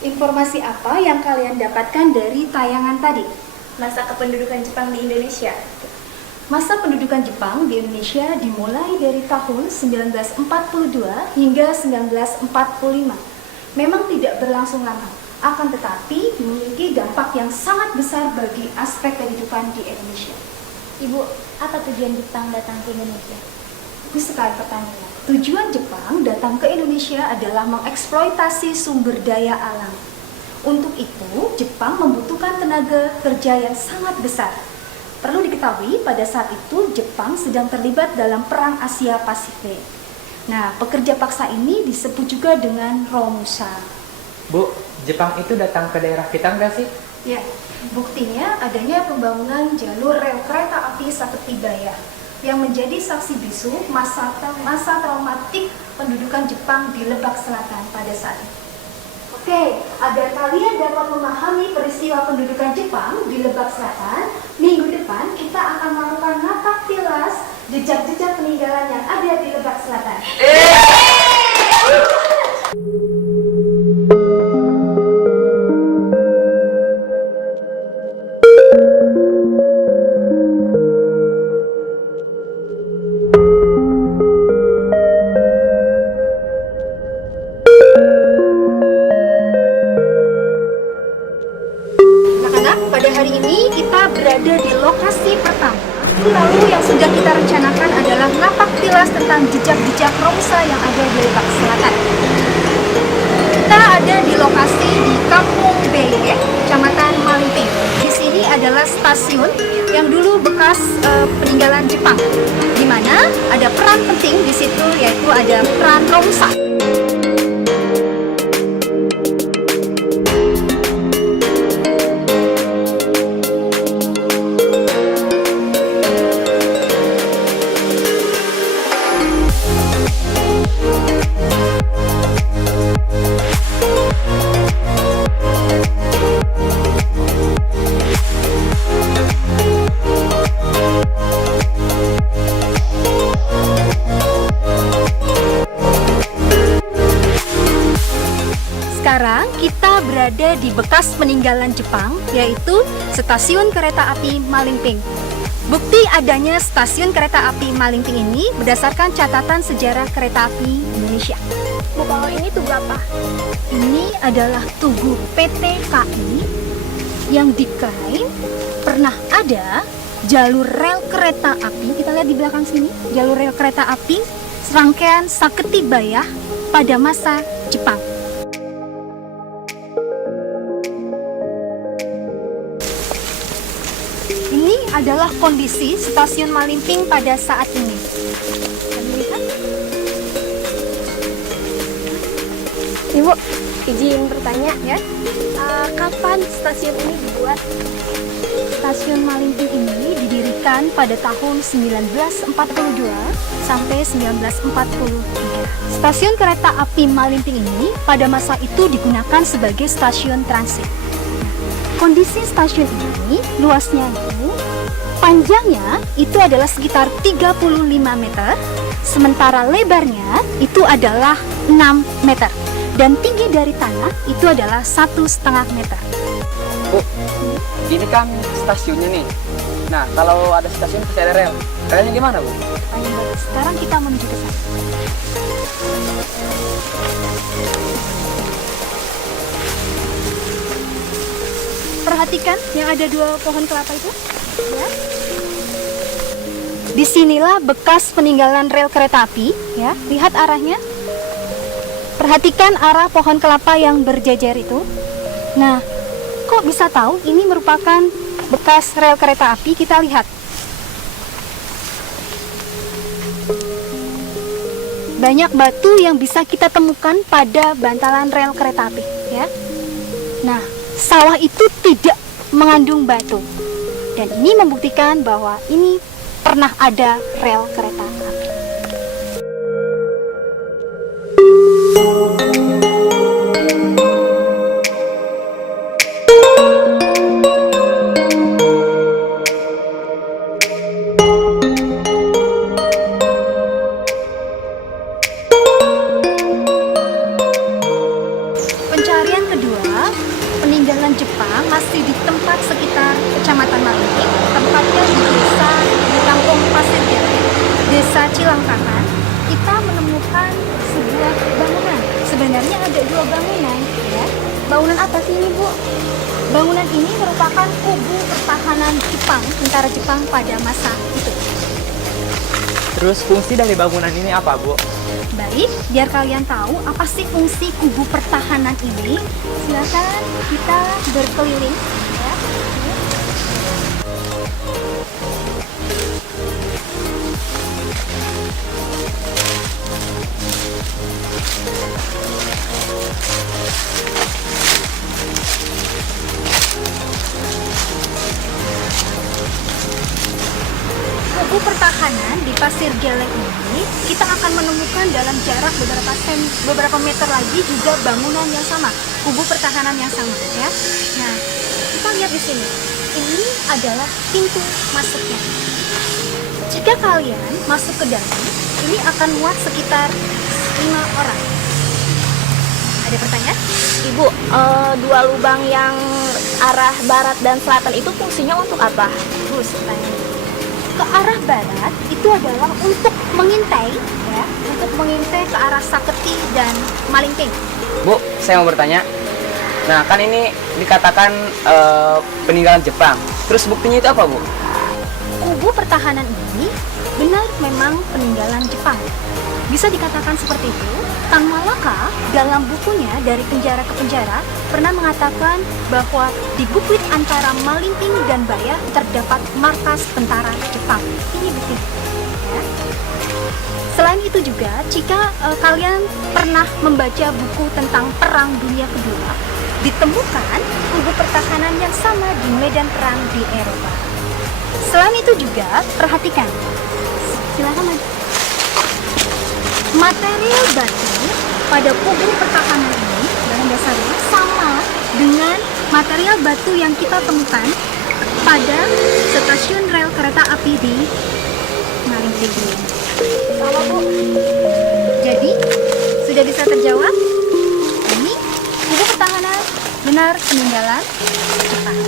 Informasi apa yang kalian dapatkan dari tayangan tadi? Masa kependudukan Jepang di Indonesia. Masa pendudukan Jepang di Indonesia dimulai dari tahun 1942 hingga 1945. Memang tidak berlangsung lama, akan tetapi memiliki dampak yang sangat besar bagi aspek kehidupan di Indonesia. Ibu, apa tujuan Jepang datang ke Indonesia? Bagus sekali pertanyaannya. Tujuan Jepang datang ke Indonesia adalah mengeksploitasi sumber daya alam. Untuk itu, Jepang membutuhkan tenaga kerja yang sangat besar. Perlu diketahui, pada saat itu Jepang sedang terlibat dalam Perang Asia Pasifik. Nah, pekerja paksa ini disebut juga dengan Romusa. Bu, Jepang itu datang ke daerah kita nggak sih? Ya, buktinya adanya pembangunan jalur rel kereta api Saketibaya yang menjadi saksi bisu masa traumatik pendudukan Jepang di Lebak Selatan pada saat itu. Oke, agar kalian dapat memahami peristiwa pendudukan Jepang di Lebak Selatan, minggu depan kita akan melakukan napak tilas jejak-jejak peninggalan yang ada di Lebak Selatan. Anak-anak, pada hari ini kita berada di lokasi pertama. Lalu yang sudah kita rencanakan adalah napak tilas tentang jejak-jejak Romusa yang ada di Lebak Selatan. Kita ada di lokasi di Kampung Beye, Kecamatan Malimping. Di sini adalah stasiun yang dulu bekas peninggalan Jepang, di mana ada peran penting di situ, yaitu ada peran Romusa. Sekarang kita berada di bekas peninggalan Jepang, yaitu Stasiun Kereta Api Malimping. Bukti adanya stasiun kereta api Malimping ini berdasarkan catatan sejarah kereta api Indonesia. Bu, kalau ini tugu apa? Ini adalah tugu PT KAI yang diklaim pernah ada jalur rel kereta api. Kita lihat di belakang sini, jalur rel kereta api serangkaian Saketibaya pada masa Jepang. Ini adalah kondisi stasiun Malimping pada saat ini. Kalian lihat? Ibu, izin bertanya ya. Kapan stasiun ini dibuat? Stasiun Malimping ini didirikan pada tahun 1942 sampai 1943. Stasiun kereta api Malimping ini pada masa itu digunakan sebagai stasiun transit. Kondisi stasiun ini luasnya itu, panjangnya itu adalah sekitar 35 meter, sementara lebarnya itu adalah 6 meter. Dan tinggi dari tanah itu adalah 1,5 meter. Bu, ini kan stasiunnya nih. Nah, kalau ada stasiun pasti ada rel. Relnya gimana, Bu? Baik, sekarang kita menuju ke sana. Perhatikan yang ada 2 pohon kelapa itu. Ya. Disinilah bekas peninggalan rel kereta api. Ya, lihat arahnya. Perhatikan arah pohon kelapa yang berjejer itu. Nah, kok bisa tahu ini merupakan bekas rel kereta api? Kita lihat. Banyak batu yang bisa kita temukan pada bantalan rel kereta api, ya. Nah, sawah itu tidak mengandung batu. Dan ini membuktikan bahwa ini pernah ada rel kereta api. Pencarian kedua masih di tempat sekitar Kecamatan Malinting, tempatnya di desa di Kampung Pasir Geleng, Desa Cilangkahan. Kita menemukan sebuah bangunan. Sebenarnya ada dua bangunan, ya. Bangunan apa sih ini, Bu? Bangunan ini merupakan kubu pertahanan Jepang, tentara Jepang pada masa itu. Terus fungsi dari bangunan ini apa, Bu? Baik, biar kalian tahu apa sih fungsi kubu pertahanan ini, silakan kita berkeliling, ya. Kubu pertahanan di Pasir Geleng ini kita akan menemukan dalam jarak beberapa meter lagi juga bangunan yang sama, kubu pertahanan yang sama, ya. Nah, kita lihat di sini. Ini adalah pintu masuknya. Jika kalian masuk ke dalam, ini akan muat sekitar 5 orang. Ada pertanyaan? Ibu, dua lubang yang arah barat dan selatan itu fungsinya untuk apa? Terus pertanyaan. Ke arah barat itu adalah untuk mengintai, ya, untuk mengintai ke arah Saketi dan Malingping. Bu, saya mau bertanya. Nah, kan ini dikatakan peninggalan Jepang. Terus buktinya itu apa, Bu? Kubu pertahanan ini benar memang peninggalan Jepang. Bisa dikatakan seperti itu. Tan Malaka dalam bukunya Dari Penjara ke Penjara pernah mengatakan bahwa di bukit antara Malingping dan Bayah terdapat markas tentara Jepang. Ini bukti, ya. Selain itu juga, jika kalian pernah membaca buku tentang Perang Dunia Kedua, ditemukan kubu pertahanan yang sama di medan perang di Eropa. Selain itu juga, perhatikan. Silakan maju. Material batu pada kubu pertahanan ini bahan dasarnya sama dengan material batu yang kita temukan pada stasiun rel kereta api di Malingping. Sama, Bu. Jadi, sudah bisa terjawab? Ini kubu pertahanan benar peninggalan Jepang.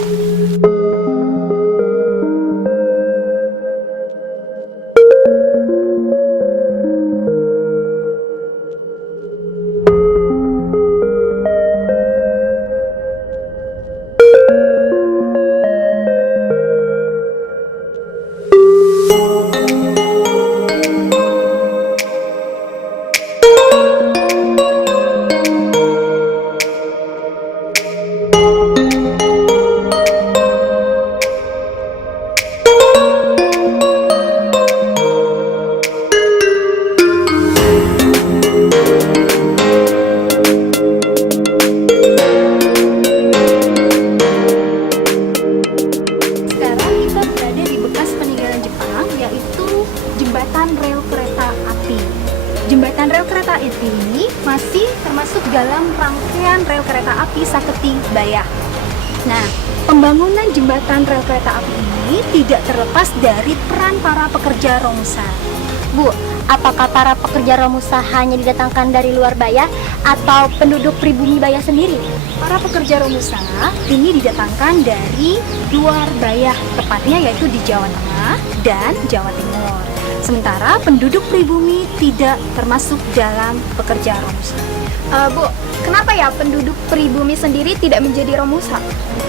Jembatan rel kereta api ini masih termasuk dalam rangkaian rel kereta api Saketi Bayah. Nah, pembangunan jembatan rel kereta api ini tidak terlepas dari peran para pekerja Romusa. Bu, apakah para pekerja Romusa hanya didatangkan dari luar Bayah atau penduduk pribumi Bayah sendiri? Para pekerja Romusa ini didatangkan dari luar Bayah, tepatnya yaitu di Jawa Tengah dan Jawa Timur. Sementara penduduk pribumi tidak termasuk dalam pekerja Romusa. Bu, kenapa ya penduduk pribumi sendiri tidak menjadi Romusa?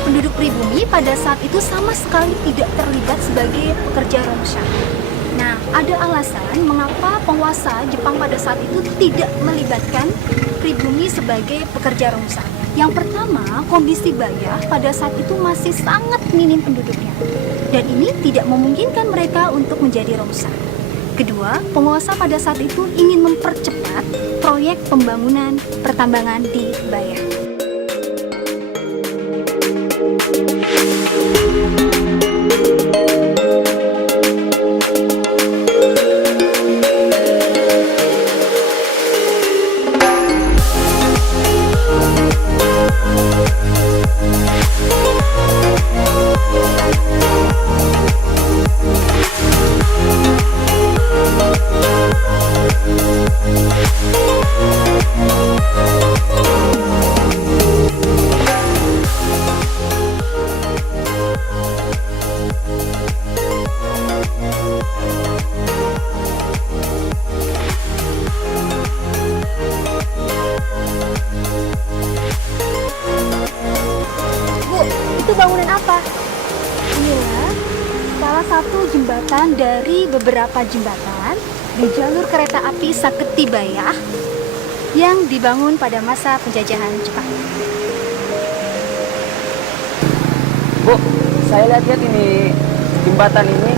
Penduduk pribumi pada saat itu sama sekali tidak terlibat sebagai pekerja Romusa. Nah, ada alasan mengapa penguasa Jepang pada saat itu tidak melibatkan pribumi sebagai pekerja Romusa. Yang pertama, kondisi Bayah pada saat itu masih sangat minim penduduknya, dan ini tidak memungkinkan mereka untuk menjadi Romusa. Kedua, penguasa pada saat itu ingin mempercepat proyek pembangunan pertambangan di Bayah. satu jembatan dari beberapa jembatan di jalur kereta api Saketi Bayah yang dibangun pada masa penjajahan Jepang. Bu, saya lihat-lihat ini jembatan ini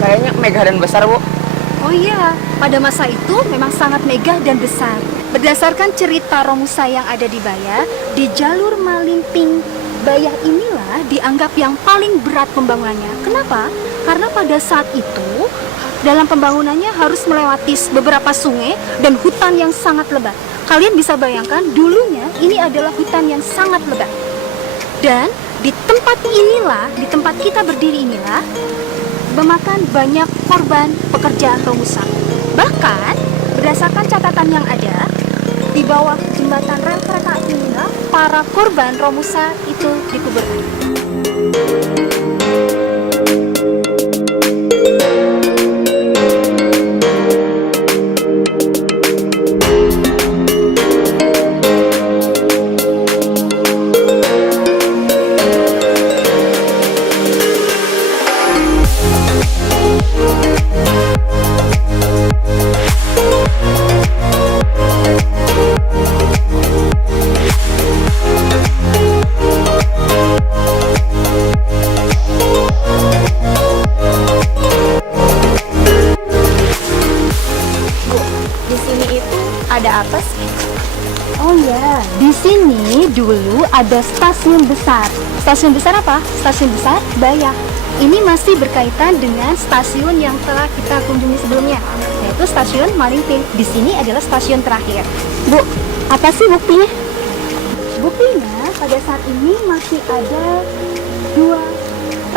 kayaknya megah dan besar, Bu. Oh iya, pada masa itu memang sangat megah dan besar. Berdasarkan cerita Romusa yang ada di Bayah, di jalur Malimping Bayah inilah dianggap yang paling berat pembangunannya. Kenapa? Karena pada saat itu dalam pembangunannya harus melewati beberapa sungai dan hutan yang sangat lebat. Kalian bisa bayangkan dulunya ini adalah hutan yang sangat lebat. Dan di tempat inilah, di tempat kita berdiri inilah, memakan banyak korban pekerja Romusa. Bahkan berdasarkan catatan yang ada, di bawah jembatan rel kereta api inilah para korban Romusa itu dikuburkan. Ada apa sih? Oh ya, di sini dulu ada stasiun besar. Stasiun besar apa? Stasiun besar Bayah. Ini masih berkaitan dengan stasiun yang telah kita kunjungi sebelumnya, yaitu stasiun Malimping. Di sini adalah stasiun terakhir. Bu, apa sih buktinya? Buktinya pada saat ini masih ada 2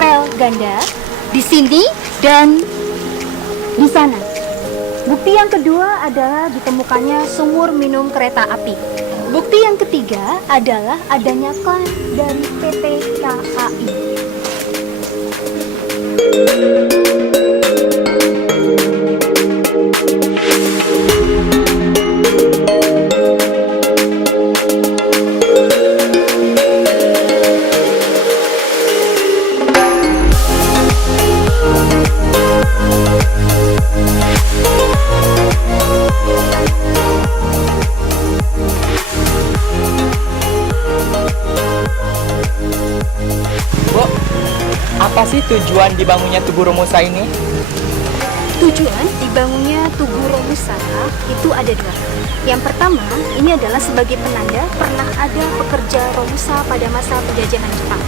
rel ganda di sini dan di sana. Bukti yang kedua adalah ditemukannya sumur minum kereta api. Bukti yang ketiga adalah adanya klaim dari PT KAI. Apa sih tujuan dibangunnya Tugu Romusa ini? Tujuan dibangunnya Tugu Romusa itu ada 2. Yang pertama, ini adalah sebagai penanda pernah ada pekerja Romusa pada masa penjajahan Jepang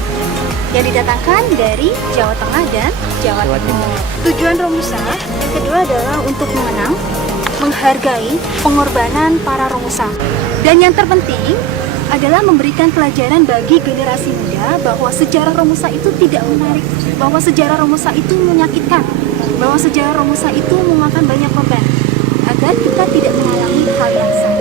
yang didatangkan dari Jawa Tengah dan Jawa Timur. Tujuan Romusa yang kedua adalah untuk mengenang, menghargai pengorbanan para Romusa. Dan yang terpenting adalah memberikan pelajaran bagi generasi muda bahwa sejarah Romusa itu tidak menarik, bahwa sejarah Romusa itu menyakitkan, bahwa sejarah Romusa itu memakan banyak korban, agar kita tidak mengalami hal yang sama.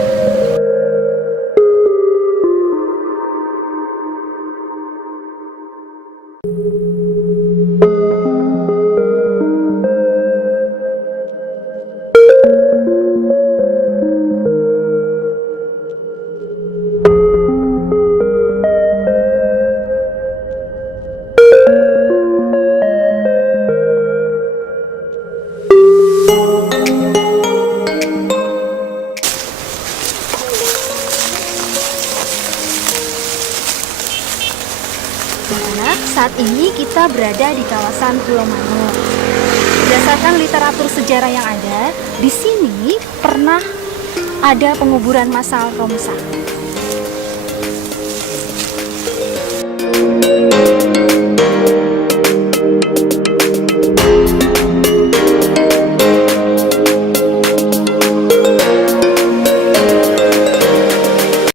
Saat ini kita berada di kawasan Pulau Manuk. Berdasarkan literatur sejarah yang ada, di sini pernah ada penguburan massal Romusa.